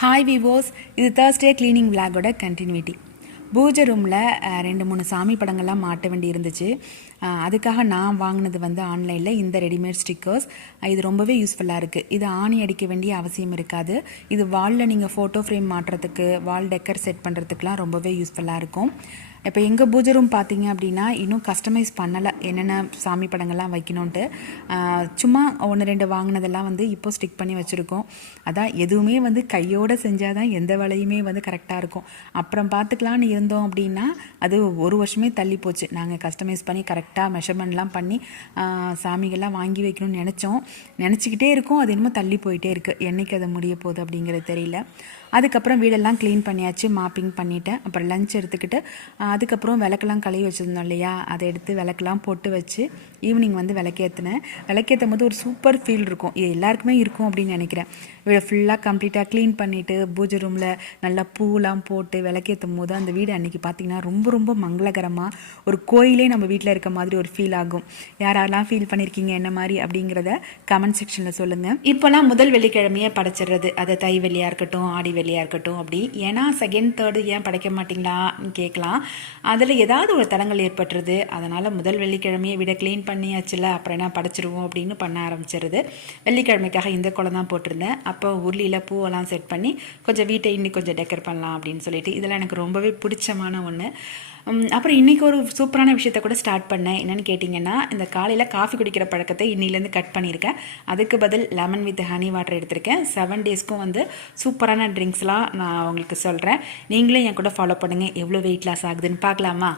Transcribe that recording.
Hi விவோஸ், இது Thursday cleaning விளாகோட continuity. பூஜை ரூமில் 2-3 சாமி படங்கள்லாம் மாட்ட வேண்டி இருந்துச்சு. அதுக்காக நான் வாங்கினது ஆன்லைனில் இந்த ரெடிமேட் ஸ்டிக்கர்ஸ். இது ரொம்பவே யூஸ்ஃபுல்லாக இருக்குது. இது ஆணி அடிக்க வேண்டிய அவசியம் இருக்காது. இது வாலில் நீங்கள் ஃபோட்டோ ஃப்ரேம் மாட்டுறதுக்கு, வால் டெக்கர் செட் பண்ணுறதுக்குலாம் ரொம்பவே யூஸ்ஃபுல்லாக இருக்கும். இப்போ எங்கள் பூஜை ரூம் பார்த்தீங்க அப்படின்னா இன்னும் கஸ்டமைஸ் பண்ணலை, என்னென்ன சாமி படங்கள்லாம் வைக்கணுன்ட்டு. சும்மா 1-2 வாங்கினதெல்லாம் இப்போ ஸ்டிக் பண்ணி வச்சுருக்கோம். அதான் எதுவுமே கையோடு செஞ்சால் தான் எந்த வேலையுமே கரெக்டாக இருக்கும். அப்புறம் பார்த்துக்கலான்னு இருந்தோம் அப்படின்னா அது ஒரு வருஷமே தள்ளி போச்சு. நாங்கள் கஸ்டமைஸ் பண்ணி கரெக்டாக மெஷர்மெண்ட்லாம் பண்ணி சாமிகள்லாம் வாங்கி வைக்கணும்னு நினச்சிக்கிட்டே இருக்கோம். அது என்னமோ தள்ளி போயிட்டே இருக்குது. என்றைக்கு அதை முடிய போகுது அப்படிங்கிறது தெரியல. அதுக்கப்புறம் வீடெல்லாம் க்ளீன் பண்ணியாச்சு, மாப்பிங் பண்ணிவிட்டேன். அப்புறம் லஞ்ச் எடுத்துக்கிட்டு அதுக்கப்புறம் விளக்கெல்லாம் கழுவி வச்சுருந்தோம் இல்லையா, அதை எடுத்து விளக்கெல்லாம் போட்டு வச்சு ஈவினிங் விளக்கேற்றினேன். விளக்கேற்றும் போது ஒரு சூப்பர் ஃபீல் இருக்கும். இது எல்லாருக்குமே இருக்கும் அப்படின்னு நினைக்கிறேன். வீடை ஃபுல்லாக கம்ப்ளீட்டாக க்ளீன் பண்ணிவிட்டு பூஜை ரூமில் நல்லா பூலாம் போட்டு விளக்கேற்றும் போது அந்த வீடு அன்றைக்கி பார்த்திங்கன்னா ரொம்ப ரொம்ப மங்களகரமாக ஒரு கோயிலே நம்ம வீட்டில் இருக்க மாதிரி ஒரு ஃபீல் ஆகும். யாரெல்லாம் ஃபீல் பண்ணியிருக்கீங்க என்ன மாதிரி அப்படிங்கிறத கமெண்ட் செக்ஷனில் சொல்லுங்கள். இப்போலாம் முதல் வெள்ளிக்கிழமையே படைச்சிடுறது, அது தை வெள்ளியாக இருக்கட்டும், ஆடி வெள்ளியாக இருக்கட்டும் அப்படி. ஏன்னா செகண்ட் தேர்டு ஏன் படைக்க மாட்டிங்களான்னு கேட்கலாம். அதில் ஏதாவது ஒரு தடங்கள் ஏற்பட்டுருது. அதனால் முதல் வெள்ளிக்கிழமையை விட க்ளீன் பண்ணியாச்சுல, அப்புறம் என்ன படைச்சிருவோம் அப்படின்னு பண்ண ஆரம்பிச்சிருது. வெள்ளிக்கிழமைக்காக இந்த கோலம் தான் போட்டிருந்தேன். அப்போ உருளியில் பூவெல்லாம் செட் பண்ணி கொஞ்சம் வீட்டை இன்னும் கொஞ்சம் டெக்கர் பண்ணலாம் அப்படின்னு சொல்லிட்டு, இதெல்லாம் எனக்கு ரொம்பவே பிடிச்சமான ஒன்று. அப்புறம் இன்றைக்கி ஒரு சூப்பரான விஷயத்த கூட ஸ்டார்ட் பண்ணேன். என்னென்னு கேட்டிங்கன்னா, இந்த காலையில் காஃபி குடிக்கிற பழக்கத்தை இன்னிலேருந்து கட் பண்ணியிருக்கேன். அதுக்கு பதில் லெமன் வித் ஹனி வாட்டர் எடுத்திருக்கேன். 7 டேஸ்க்கும் சூப்பரான ட்ரிங்க்ஸ்லாம் நான் உங்களுக்கு சொல்கிறேன். நீங்களே என் கூட ஃபாலோ பண்ணுங்கள். எவ்வளோ வெயிட் லாஸ் ஆகுதுன்னு பார்க்கலாமா?